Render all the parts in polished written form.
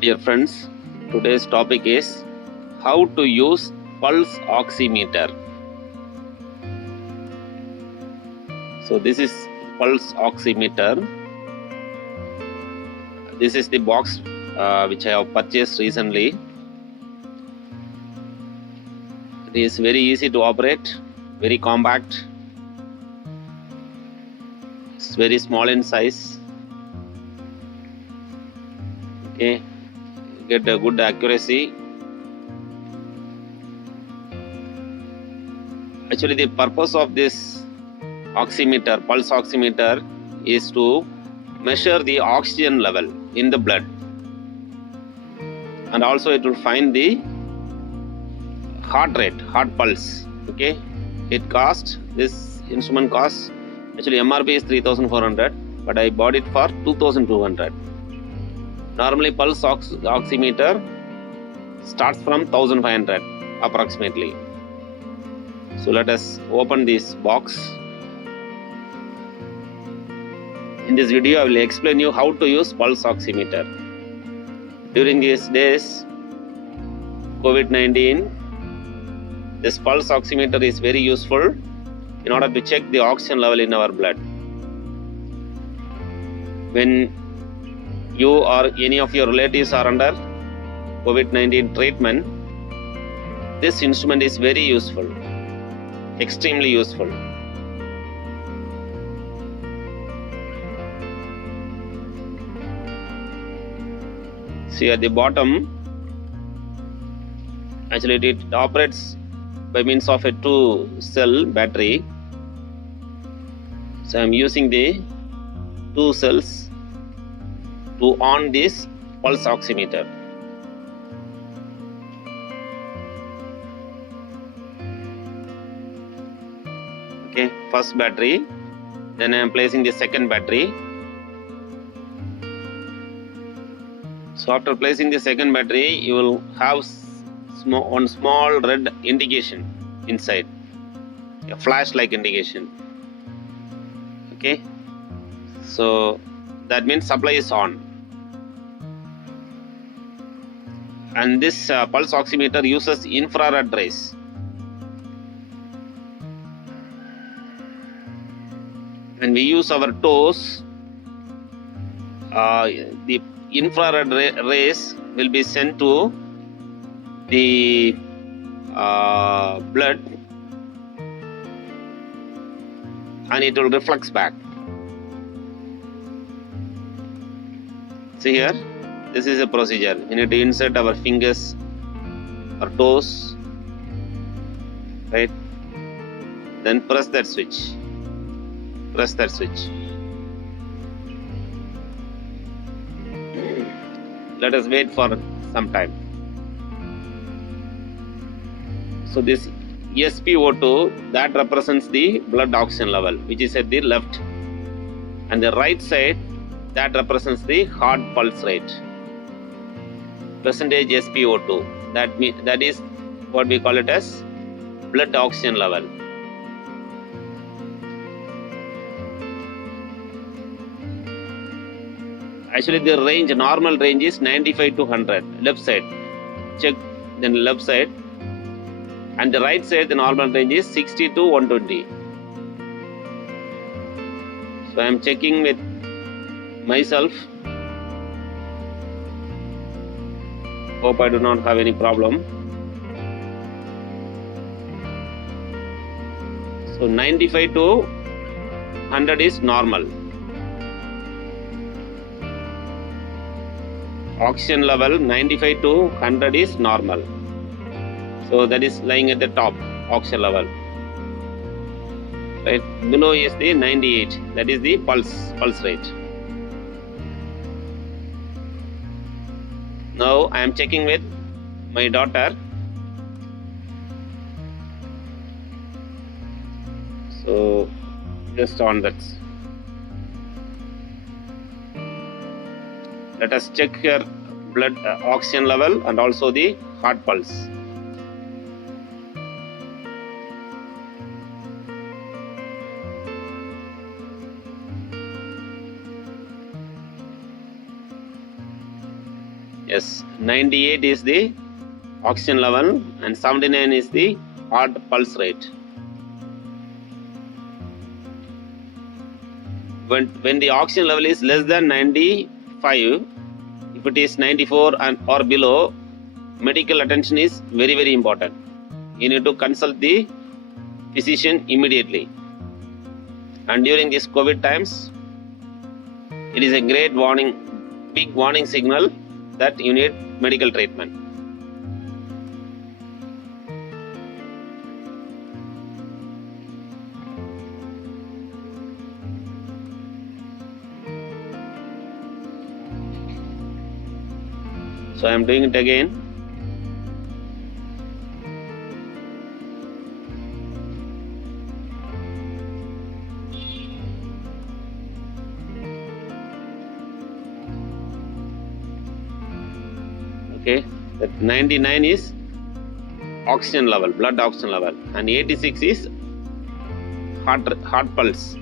Dear friends, today's topic is how to use pulse oximeter. So this is pulse oximeter. This is the box which I have purchased recently. It is very easy to operate, very compact. It's very small in size. Okay, get a good accuracy. Actually, the purpose of this oximeter, pulse oximeter, is to measure the oxygen level in the blood, and also it will find the heart rate, heart pulse. Okay, this instrument costs, actually MRP is 3,400, but I bought it for 2,200. Normally pulse oximeter starts from 1,500 approximately. So let us open this box. In this video I will explain you how to use pulse oximeter. During these days, COVID-19, this pulse oximeter is very useful in order to check the oxygen level in our blood. When you or any of your relatives are under COVID-19 treatment, this instrument is very useful, extremely useful. See at the bottom, actually it operates by means of a 2-cell battery. So I am using the 2 cells to on this pulse oximeter. Okay, first battery, then I am placing the second battery. So after placing the second battery, you will have one small red indication inside, a flash like indication. Okay, so that means supply is on. And this pulse oximeter uses infrared rays. When we use our toes, the infrared rays will be sent to the blood, and it will reflect back. See here, this is a procedure. We need to insert our fingers or toes, right? Then press that switch. Press that switch. Let us wait for some time. So this SpO2, that represents the blood oxygen level, which is at the left, and the right side, that represents the heart pulse rate, percentage SpO2. That is what we call it as blood oxygen level. Actually the range, normal range is 95 to 100, left side. Check then left side, and the right side the normal range is 60 to 120. So I am checking with myself. Hope I do not have any problem. So 95 to 100 is normal. Oxygen level 95 to 100 is normal. So that is lying at the top, oxygen level. Right below is the 98. That is the pulse rate. Now I am checking with my daughter. So just on that. Let us check her blood oxygen level and also the heart pulse. Yes, 98 is the oxygen level and 79 is the heart pulse rate. When the oxygen level is less than 95, if it is 94 and or below, medical attention is very, very important. You need to consult the physician immediately. And during these COVID times, it is a great warning, big warning signal that you need medical treatment. So I am doing it again. Okay, that 99 is oxygen level, blood oxygen level, and 86 is heart pulse.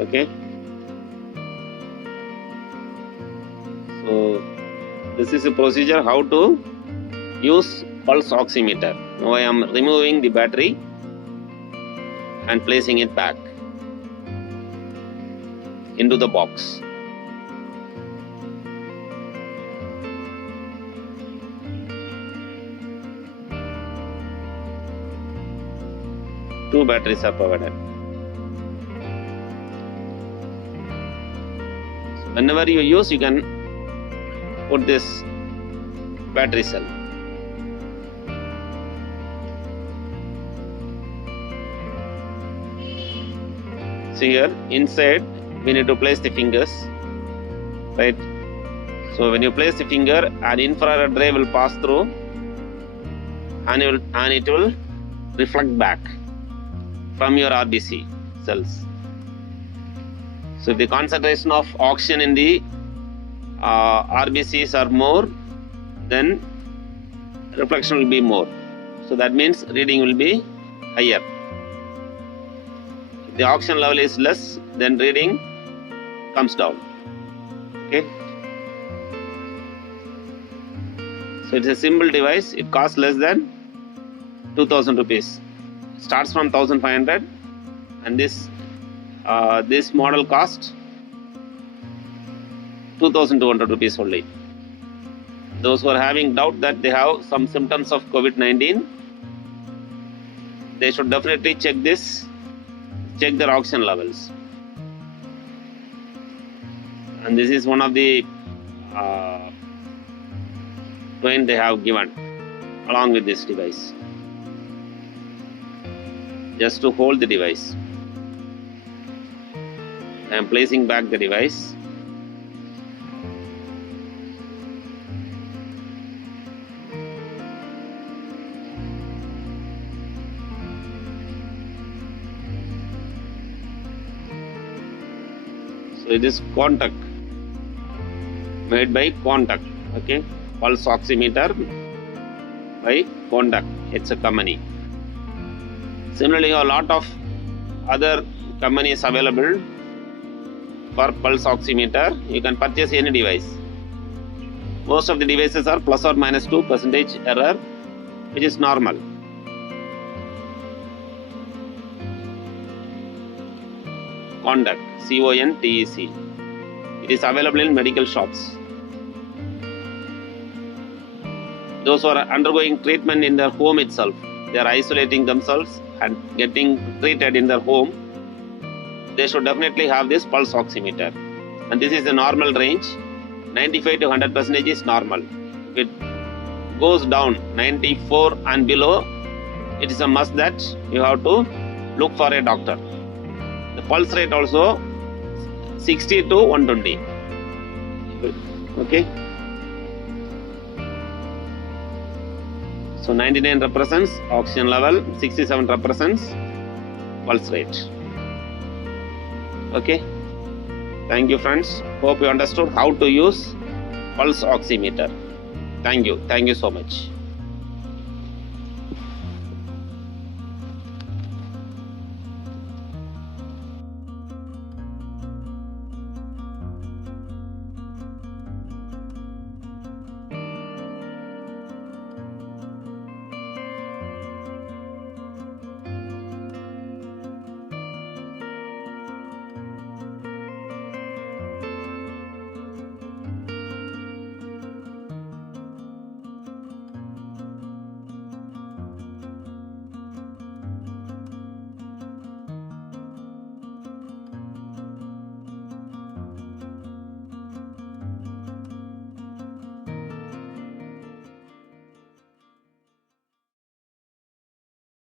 Okay, so this is a procedure how to use pulse oximeter. Now I am removing the battery and placing it back into the box. Two batteries are provided. Whenever you use, you can put this battery cell. See here, inside we need to place the fingers, right? So when you place the finger, an infrared ray will pass through and it will reflect back from your RBC cells. So if the concentration of oxygen in the RBCs are more, then reflection will be more. So that means reading will be higher. If the oxygen level is less, then reading comes down. Okay. So it's a simple device. It costs less than 2,000 rupees. Starts from 1,500, and this model costs 2,200 rupees only. Those who are having doubt that they have some symptoms of COVID-19, they should definitely check their oxygen levels. And this is one of the point they have given along with this device, just to hold the device. I am placing back the device. So it is Quantec, made by Quantec. Okay, pulse oximeter by Quantec. It's a company. Similarly, a lot of other companies available for pulse oximeter. You can purchase any device. Most of the devices are plus or minus 2% error, which is normal. Quantec, Contec. It is available in medical shops. Those who are undergoing treatment in their home itself, they are isolating themselves and getting treated in their home, they should definitely have this pulse oximeter. And this is the normal range. 95 to 100% is normal. If it goes down 94 and below, it is a must that you have to look for a doctor. The pulse rate also 60 to 120. Okay. So 99 represents oxygen level, 67 represents pulse rate. Okay. Thank you, friends. Hope you understood how to use pulse oximeter. Thank you. Thank you so much.